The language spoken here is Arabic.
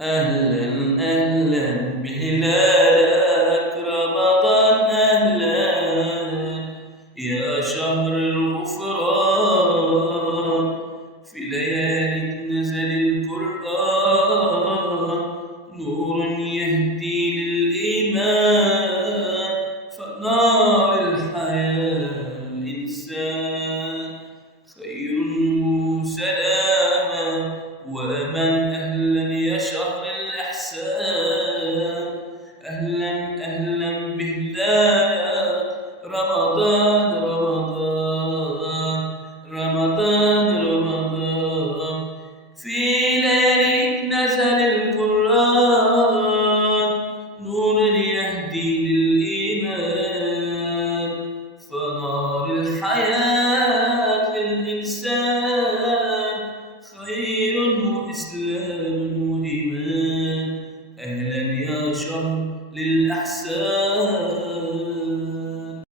أهلا أهلا بهلالك رمضان أهلا يا شهر الغفران في لياليك نزل القرآن نور يهدي للإيمان فنار الحياة الإنسان خير سلاما وأمان أهلا يا شهر الإحسان أهلا أهلا بهلالك رمضان رمضان رمضان رمضان في لياليك نزل القرآن نور يهدي للإيمان فنار الحياة للإنسان خير وإسلام وإيمان أهلا يا شهر للأحسان